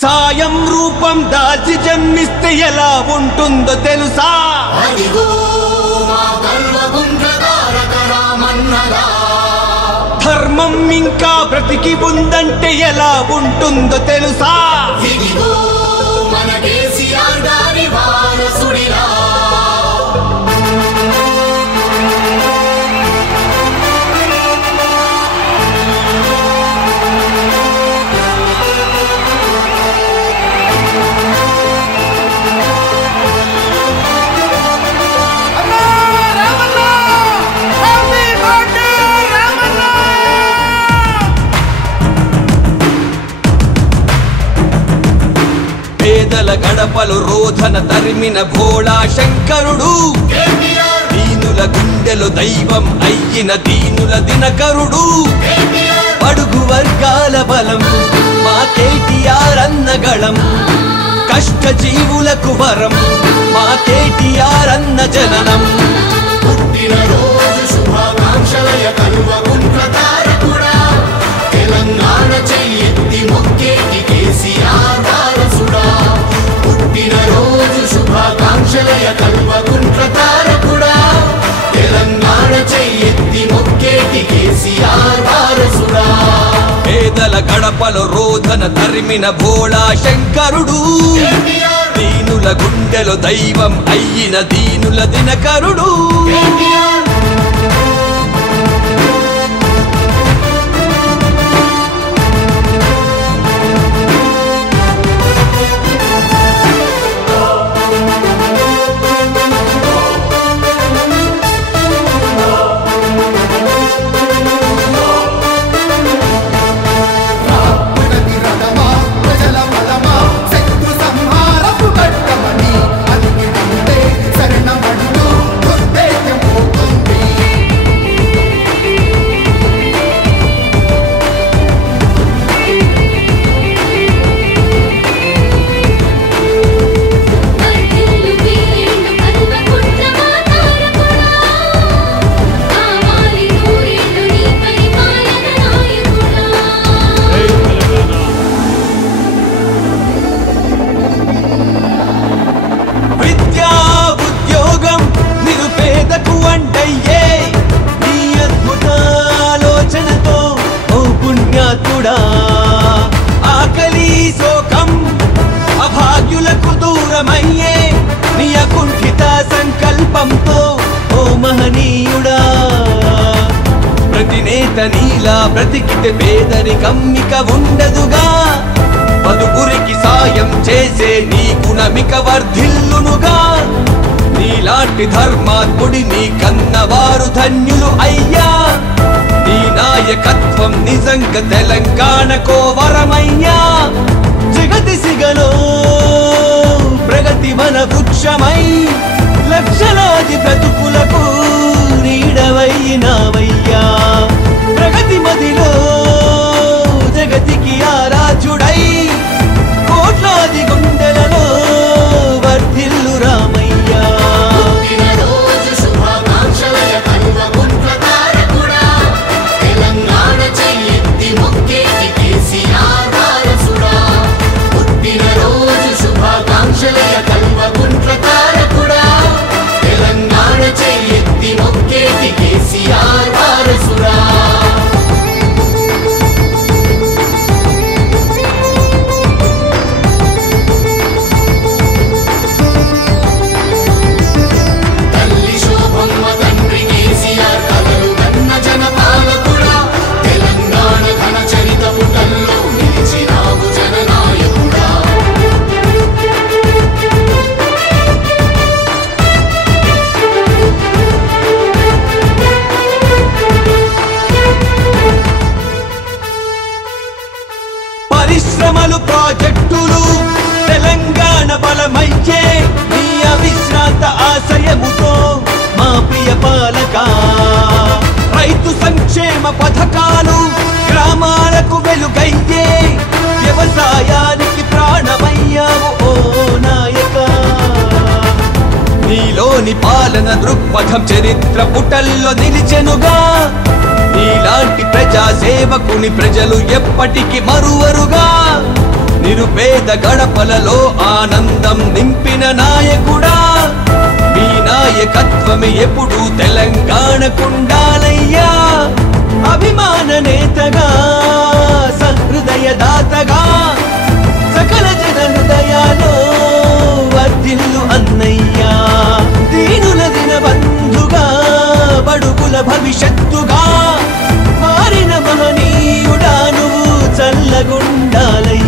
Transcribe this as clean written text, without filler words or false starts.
సాయం రూపం దాల్చి జన్మిస్తే ఎలా ఉంటుందో తెలుసా? ధర్మం ఇంకా బ్రతికి ఉందంటే ఎలా ఉంటుందో తెలుసా? పేదల గడపలు రోధన తరిమిన భోళా శంకరుడు, దీనుల గుండెలు దైవం అయ్యిన దీనుల దినకరుడు, అడుగు వర్గాల బలం మా కేటీఆర్ అన్నగళం, కష్ట జీవులకు వరం మా కేటీఆర్ అన్న జననం. శుభాకాంక్షలయ కలువగుంట్ల తారకుడా, తెలంగాణ చెయ్యెత్తి మొక్కేటి కేసీఆర్ వారసుడా. పుట్టినరోజు శుభాకాంక్షలయ కలువగుంట్ల తారకుడా, తెలంగాణ చెయ్యెత్తి మొక్కేటి కేసీఆర్ వారసుడా. పేదల గడపలో రోధన తరిమిన భోళా శంకరుడు, దీనుల గుండెలో దైవం అయ్యిన దీనుల దినకరుడు. ఆకలి శోకం అభాగ్యులకు దూరమయ్యే నీ అకుంఠిత సంకల్పంతో ఓ మహనీయుడా. ప్రతి నేత నీలా బ్రతికితే పేదరికం ఇక ఉండదుగా, పదుగురికి సాయం చేసే నీ గుణమిక వర్ధిల్లునుగా. నీలాంటి ధర్మాత్ముడి నీ కన్నవారు ధన్యులు అయ్యా. నీ నాయకత్వం నిజంగా తెలంగాణకో వరమయ్యా. జగతి సిగలో ప్రగతి మన వృక్షమై లక్షలాది బ్రతుకులకు నీడవైనావయ్యా. ప్రగతి మదిలో జగతికి ఆరాధ్యుడై కోట్లాది గుండెలలో వర్ధిల్లు రామయ్యా. శుభాకాంక్షలయ కల్వగుంట్ల తారకుడా, తెలంగాణ చెయ్యెత్తి మొక్కేటి కేసీఆర్ వారసుడా. తల్లి శోభమ్మ తండ్రి కేసీఆర్ కలలు కన్న జనపాలకుడా, తెలంగాణ ఘన చరిత పుటల్లో నిలిచినావు జననాయకుడా. పరిశ్రమలు ప్రాజెక్టులు తెలంగాణ బలమయ్యే నీ అవిశ్రాంత ఆశయముతో మా ప్రియ పాలక. రైతు సంక్షేమ పథకాలు గ్రామాలకు వెలుగయ్యే, వ్యవసాయానికి ప్రాణమయ్యావు ఓ నాయక. నీలోని పాలన దృక్పథం చరిత్ర పుటల్లో నిలిచెనుగా. నీలాంటి ప్రజా సేవకుని ప్రజలు ఎప్పటికీ మరువరుగా. నిరుపేద గడపలలో ఆనందం నింపిన నాయకుడా మీ నాయకత్వమే ఎప్పుడు తెలంగాణకుండాలయ్యా అభిమాన నేతగా సహృదయ దాతగా సకల జన హృదయాలో వర్ధిల్లు అన్నయ్యా దీనుల దిన బంధుగా బడుగుల భవిష్యత్తుగా మారిన మహనీయుడా నువ్వు చల్లగుండాలయ్యా